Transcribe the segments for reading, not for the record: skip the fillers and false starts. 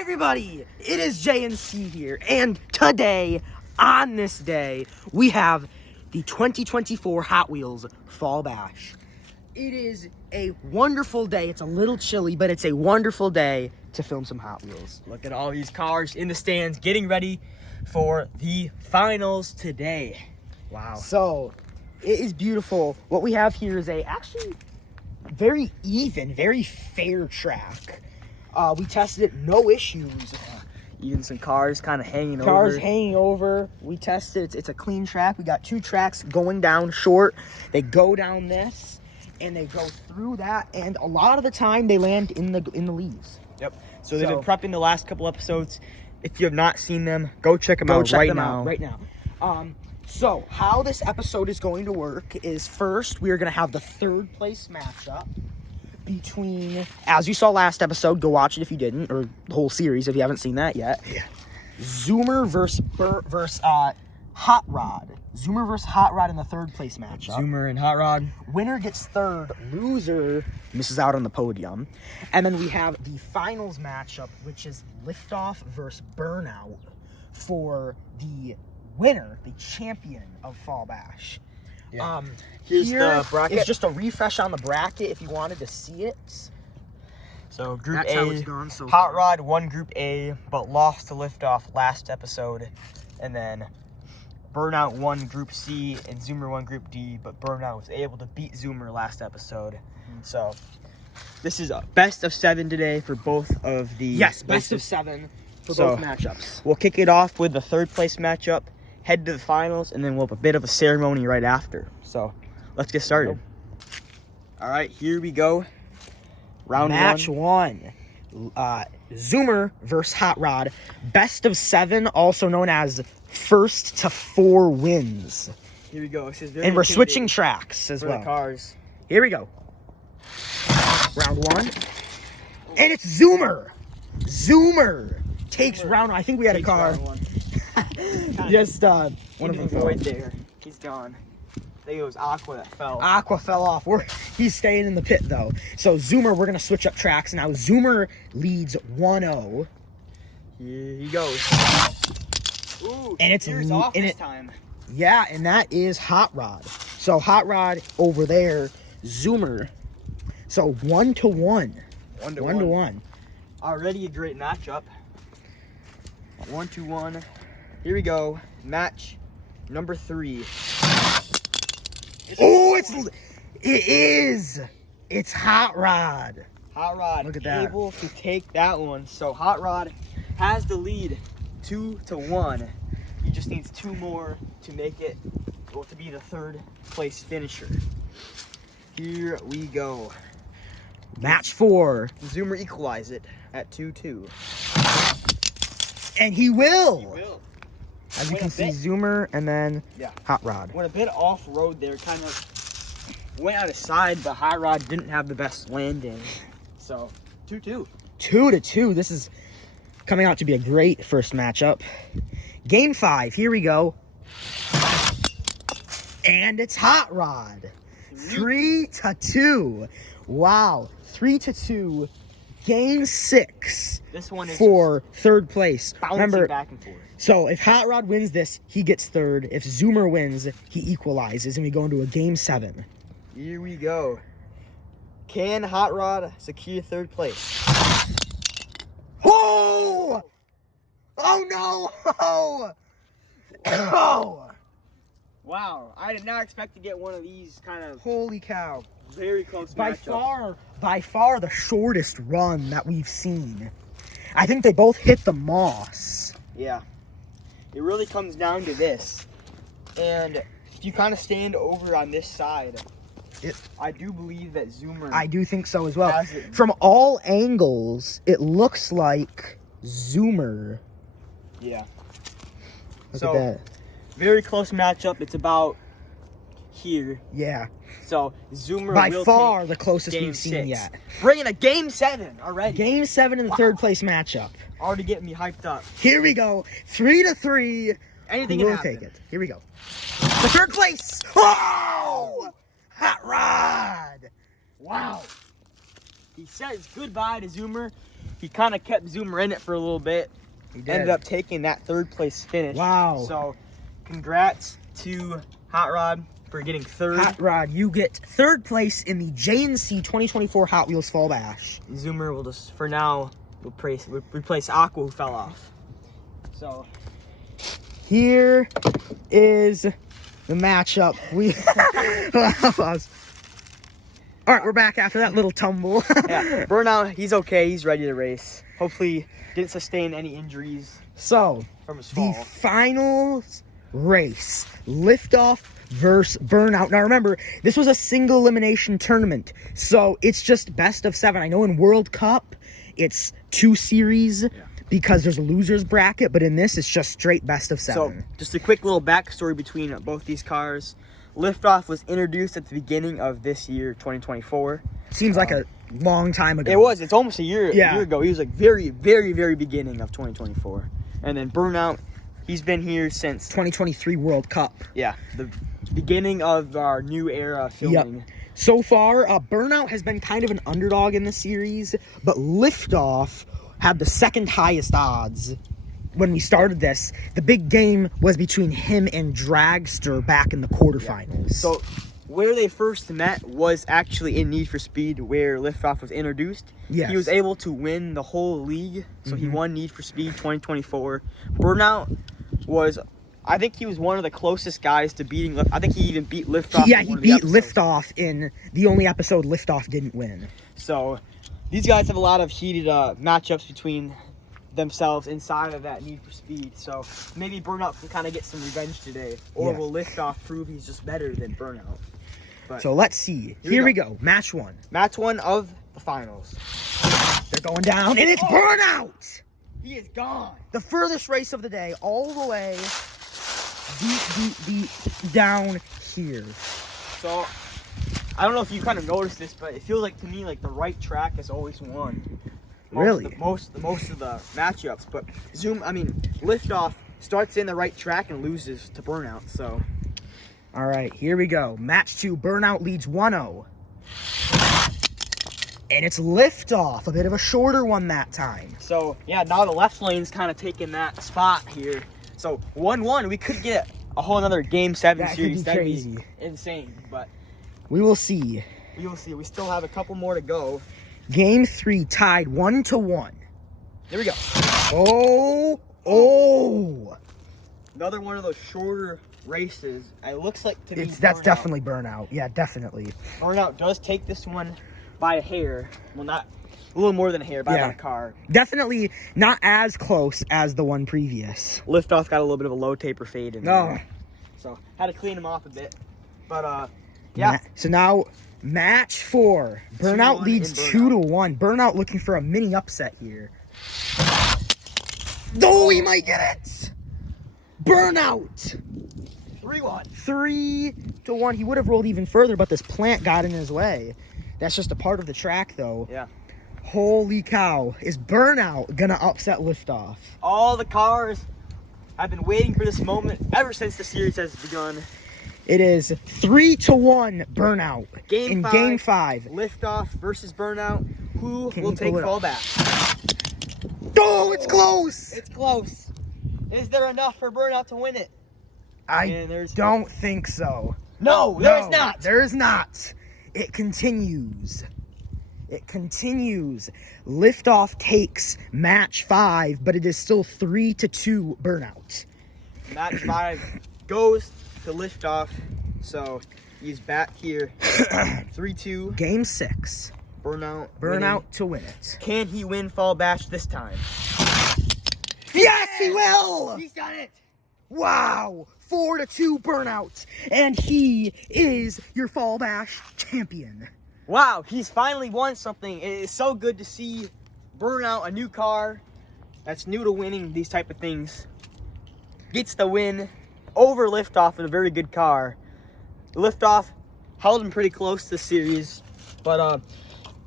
Hi everybody, it is JNC here, and today, on this day, we have the 2024 Hot Wheels Fall Bash. It is a wonderful day. It's a little chilly, but it's a wonderful day to film some Hot Wheels. Look at all these cars in the stands getting ready for the finals today. Wow. So, it is beautiful. What we have here is a actually very even, very fair track. We tested it, no issues. Even some cars kind of hanging over. Cars hanging over. We tested, it's a clean track. We got two tracks going down short. They go down this, and they go through that, and a lot of the time they land in the leaves. Yep. So they've been prepping the last couple episodes. If you have not seen them, go check them out right now. So how this episode is going to work is first we are going to have the third place matchup between, as you saw last episode, go watch it if you didn't, or the whole series if you haven't seen that yet. Yeah. Zoomer versus Hotrod. Zoomer versus Hotrod in the third place matchup. Zoomer and Hotrod. Winner gets third. Loser misses out on the podium. And then we have the finals matchup, which is Liftoff versus Burnout for the winner, the champion of Fall Bash. Yeah. Here's the bracket. It's just a refresh on the bracket if you wanted to see it. So Group That's A, how it's gone so Hot far. Rod won Group A, but lost to Liftoff last episode. And then Burnout won Group C, and Zoomer won Group D, but Burnout was able to beat Zoomer last episode. So this is a best of 7 today for both of the... Yes, best of 7 for both matchups. We'll kick it off with the third place matchup, head to the finals, and then we'll have a bit of a ceremony right after. So let's get started. All right, here we go. Match one. Zoomer versus Hotrod. Best of 7, also known as first to 4 wins. Here we go. And we're switching tracks as well. The cars. Here we go. Round 1. And it's Zoomer. Zoomer takes round 1. I think we had a car. Just one of them void there. He's gone. I think it was Aqua that fell. Aqua fell off. He's staying in the pit though. So Zoomer, we're gonna switch up tracks now. Zoomer leads 1-0. Here he goes. Ooh, and it's off this time. Yeah, and that is Hotrod. So Hotrod over there, Zoomer. So 1-1. 1-1. Already a great matchup. 1-1. Here we go. Match number 3. It's Hotrod. Hotrod. Look at that. Able to take that one. So Hotrod has the lead 2-1. He just needs 2 more to make it, well, to be the third place finisher. Here we go. Match 4. Zoomer equalize it at 2-2. And he will. He will. As you can see, Zoomer and then Hotrod. Went a bit off-road there, kind of went out of side, but Hotrod didn't have the best landing. So, 2-2. 2-2. This is coming out to be a great first matchup. Game 5. Here we go. And it's Hotrod. 3-2. Wow. 3-2. Game 6. This one is for third place. Remember, back and forth. So if Hotrod wins this, he gets third. If Zoomer wins, he equalizes, and we go into a game 7. Here we go. Can Hotrod secure third place? Oh! Oh no! Oh! Oh! Wow, I did not expect to get one of these kind of Holy cow. very close matchups. By far the shortest run that we've seen. I think they both hit the moss. Yeah. It really comes down to this. And if you kind of stand over on this side, I do believe that Zoomer... I do think so as well. From all angles, it looks like Zoomer. Yeah. Look at that. Very close matchup. It's about here. Yeah. So Zoomer by will far take the closest game we've seen 6. yet. Bringing a game 7 already. Game 7 in the third place matchup. Already getting me hyped up. Here we go. 3-3. Anything Who can will happen. take it? Here we go. The third place. Oh! Hotrod. Wow. He says goodbye to Zoomer. He kind of kept Zoomer in it for a little bit. He did. Ended up taking that 3rd place finish. Wow. So, congrats to Hotrod for getting 3rd. Hot Rod, you get 3rd place in the JNC 2024 Hot Wheels Fall Bash. Zoomer will just, for now, replace Aqua, who fell off. So, here is the matchup. All right, we're back after that little tumble. yeah, Burnout, he's okay. He's ready to race. Hopefully, didn't sustain any injuries So, from his fall. the finals race, Liftoff versus Burnout. Now remember, this was a single elimination tournament, so it's just best of 7. I know in World Cup, it's 2 series because there's a loser's bracket, but in this, it's just straight best of 7. So, just a quick little backstory between both these cars. Liftoff was introduced at the beginning of this year, 2024. Seems like a long time ago. It was. It's almost a year ago. He was like very, very, very beginning of 2024. And then Burnout, he's been here since 2023 World Cup. Yeah, the beginning of our new era filming. Yep. So far, Burnout has been kind of an underdog in the series, but Liftoff had the 2nd highest odds. When we started this, the big game was between him and Dragster back in the quarterfinals. So, where they first met was actually in Need for Speed, where Liftoff was introduced. Yes. He was able to win the whole league, so he won Need for Speed 2024. Burnout was, I think he was one of the closest guys to beating Liftoff. I think he even beat Liftoff. He beat Liftoff in the only episode Liftoff didn't win. So, these guys have a lot of heated matchups between themselves inside of that Need for Speed. So maybe Burnout can kind of get some revenge today, or will Liftoff prove he's just better than Burnout? But so let's see. Here we go. Match 1. Match 1 of the finals. They're going down, and it's Burnout. He is gone. The furthest race of the day, all the way deep down here. So I don't know if you kind of noticed this, but it feels like to me like the right track has always won. Most of the matchups, but Liftoff starts in the right track and loses to Burnout. So, all right, here we go. Match 2. Burnout leads 1-0, and it's Liftoff, a bit of a shorter one that time. So yeah, now the left lane's kind of taking that spot here. So 1-1, we could get a whole another Game 7 series. That'd be crazy. Insane, but we will see. We will see. We still have a couple more to go. Game 3 tied 1-1. Here we go. Oh! Another one of those shorter races. It looks like to me that's definitely Burnout. Yeah, definitely. Burnout does take this one by a hair. Well, not a little more than a hair by about a car. Definitely not as close as the one previous. Liftoff got a little bit of a low taper fade in there. So had to clean him off a bit. But yeah. So now match 4. Burnout leads 2-1. Burnout looking for a mini upset here. Oh, he might get it! Burnout! 3-1. 3-1. He would have rolled even further, but this plant got in his way. That's just a part of the track, though. Yeah. Holy cow. Is Burnout gonna upset Liftoff? All the cars have been waiting for this moment ever since the series has begun. It is 3-1 Burnout in Game 5. Liftoff versus Burnout. Who will take Fall Bash? Oh, it's close! It's close. Is there enough for Burnout to win it? I don't think so. No, there is not. There is not. It continues. It continues. Liftoff takes match 5, but it is still 3-2 Burnout. Match 5 goes to Liftoff, so he's back here. 3-2. Game 6. Burnout winning. To win it. Can he win Fall Bash this time? Yes, he will! He's done it! Wow! 4-2 Burnout, and he is your Fall Bash champion. Wow, he's finally won something. It is so good to see Burnout, a new car that's new to winning these type of things, gets the win over Liftoff in a very good car. Liftoff held him pretty close this series, but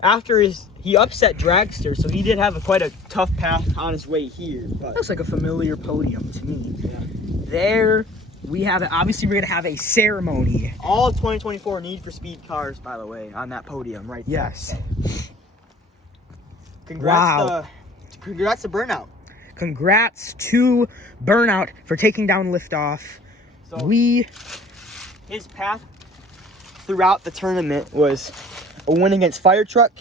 after he upset Dragster, so he did have quite a tough path on his way here. But looks like a familiar podium to me. Yeah. There we have it. Obviously, we're gonna have a ceremony. All 2024 Need for Speed cars, by the way, on that podium right there. Yes. Congrats to congrats to Burnout. Congrats to Burnout for taking down Liftoff. So his path throughout the tournament was a win against Fire Truck.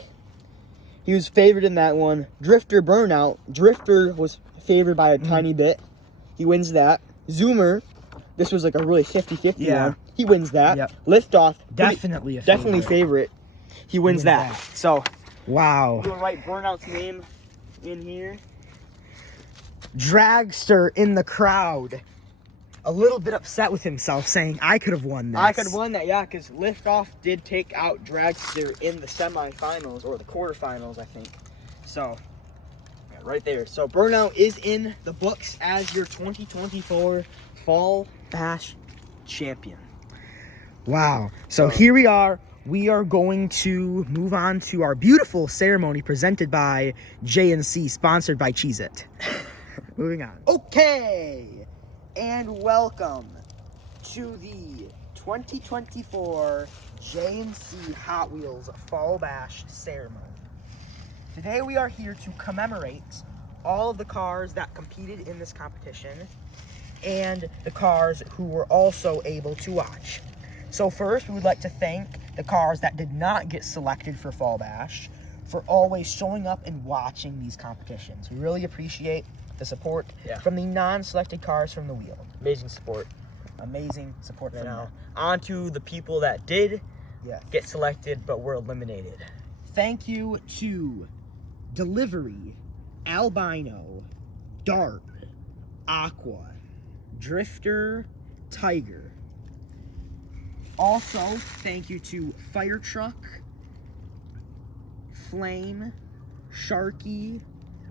He was favored in that one. Drifter Burnout. Drifter was favored by a tiny bit. He wins that. Zoomer. This was like a really 50-50 one. He wins that. Yep. Liftoff. Definitely favorite. He wins that. So, wow. you want to write Burnout's name in here? Dragster in the crowd. A little bit upset with himself, saying, I could have won this. I could have won that, yeah, because Liftoff did take out Dragster in the semifinals, or the quarterfinals, I think. So, yeah, right there. So, Burnout is in the books as your 2024 Fall Bash champion. Wow. So here we are. We are going to move on to our beautiful ceremony presented by JNC, sponsored by Cheez-It. Moving on. Okay. And welcome to the 2024 JNC Hot Wheels Fall Bash ceremony. Today we are here to commemorate all of the cars that competed in this competition and the cars who were also able to watch. So first, we would like to thank the cars that did not get selected for Fall Bash for always showing up and watching these competitions. We really appreciate the support from the non-selected cars from the wheel. Amazing support. Amazing support from them. On to the people that did get selected but were eliminated. Thank you to Delivery, Albino, Dart, Aqua, Drifter, Tiger. Also, thank you to Fire Truck, Flame, Sharky,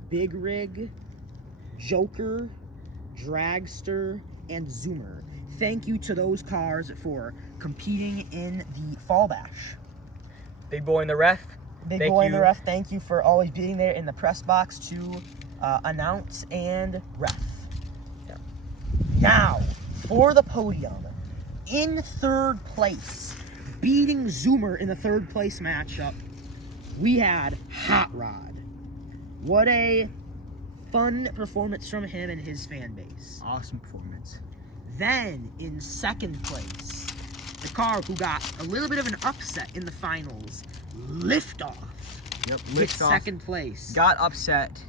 Big Rig, Joker, Dragster, and Zoomer. Thank you to those cars for competing in the Fall Bash. Big Boy in the Ref. Big Boy in the Ref, thank you for always being there in the press box to announce and ref. Yeah. Now, for the podium, in third place, beating Zoomer in the third place matchup, we had Hotrod. What a fun performance from him and his fan base. Awesome performance. Then, in second place, the car who got a little bit of an upset in the finals, Liftoff. Yep, Gets Liftoff second place. got upset.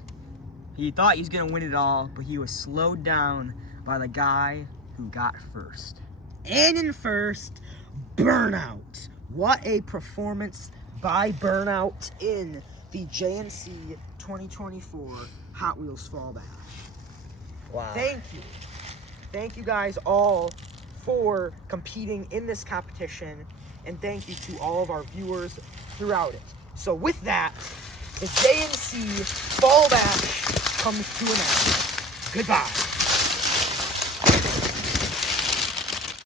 He thought he was going to win it all, but he was slowed down by the guy who got first. And in first, Burnout. What a performance by Burnout in the JNC 2024 Hot Wheels Fall Bash. Wow. Thank you. Thank you guys all for competing in this competition, and thank you to all of our viewers throughout it. So with that, the JNC Fall Bash comes to an end. Goodbye.